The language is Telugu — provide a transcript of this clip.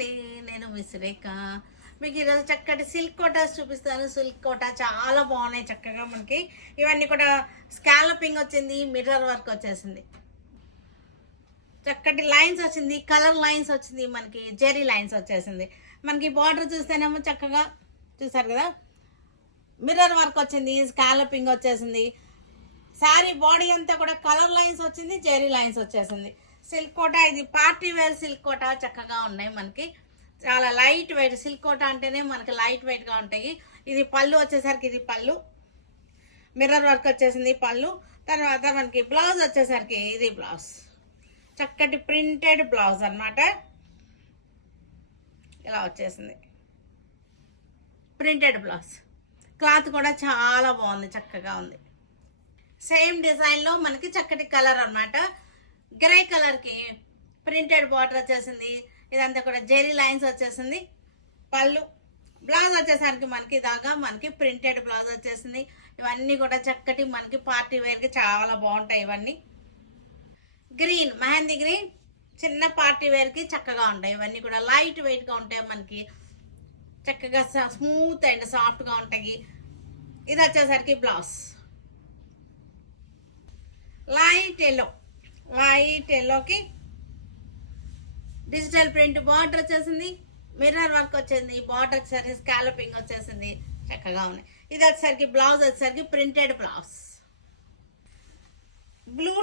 అండి, నేను మిస్ రేఖ. మీకు ఈరోజు చక్కటి సిల్క్ కోటాస్ చూపిస్తాను. సిల్క్ కోటా చాలా బాగున్నాయి చక్కగా. మనకి ఇవన్నీ కూడా స్కాలపింగ్ వచ్చింది, మిర్రర్ వర్క్ వచ్చేసింది, చక్కటి లైన్స్ వచ్చింది, కలర్ లైన్స్ వచ్చింది, మనకి జెరీ లైన్స్ వచ్చేసింది. మనకి బార్డర్ చూస్తేనేమో చక్కగా చూసారు కదా, మిర్రర్ వర్క్ వచ్చింది, స్కాలపింగ్ వచ్చేసింది. శారీ బాడీ అంతా కూడా కలర్ లైన్స్ వచ్చింది, జెరీ లైన్స్ వచ్చేసింది. సిల్క్ కోటా ఇది పార్టీ వేర్ సిల్క్ కోటా చక్కగా ఉన్నాయి. మనకి చాలా లైట్ వెయిట్. సిల్క్ కోటా అంటేనే మనకి లైట్ వెయిట్గా ఉంటాయి. ఇది పళ్ళు వచ్చేసరికి, ఇది పళ్ళు మిర్రర్ వర్క్ వచ్చేసింది పళ్ళు. తర్వాత మనకి బ్లౌజ్ వచ్చేసరికి ఇది బ్లౌజ్, చక్కటి ప్రింటెడ్ బ్లౌజ్ అన్నమాట. ఇలా వచ్చేసింది ప్రింటెడ్ బ్లౌజ్. క్లాత్ కూడా చాలా బాగుంది, చక్కగా ఉంది. సేమ్ డిజైన్లో మనకి చక్కటి కలర్ అన్నమాట. గ్రే కలర్కి ప్రింటెడ్ బార్డర్ వచ్చేసింది. ఇదంతా కూడా జెరీ లైన్స్ వచ్చేసింది. పళ్ళు బ్లౌజ్ వచ్చేసరికి మనకి దాకా మనకి ప్రింటెడ్ బ్లౌజ్ వచ్చేసింది. ఇవన్నీ కూడా చక్కటి మనకి పార్టీ వేర్కి చాలా బాగుంటాయి. ఇవన్నీ గ్రీన్, మెహందీ గ్రీన్, చిన్న పార్టీ వేర్కి చక్కగా ఉంటాయి. ఇవన్నీ కూడా లైట్ వెయిట్గా ఉంటాయి, మనకి చక్కగా స్మూత్ అండ్ సాఫ్ట్గా ఉంటాయి. ఇది వచ్చేసరికి బ్లౌజ్ లైట్ ఎల్లో, లైట్ ఎల్లోకి డిజిటల్ ప్రింట్ బార్డర్ వచ్చేసింది, మిర్రర్ వర్క్ వచ్చేసింది, బార్డర్ వచ్చేసరికి స్కాలపింగ్ వచ్చేసింది, చక్కగా ఉన్నాయి. ఇది వచ్చేసరికి బ్లౌజ్ వచ్చేసరికి ప్రింటెడ్ బ్లౌజ్ బ్లూ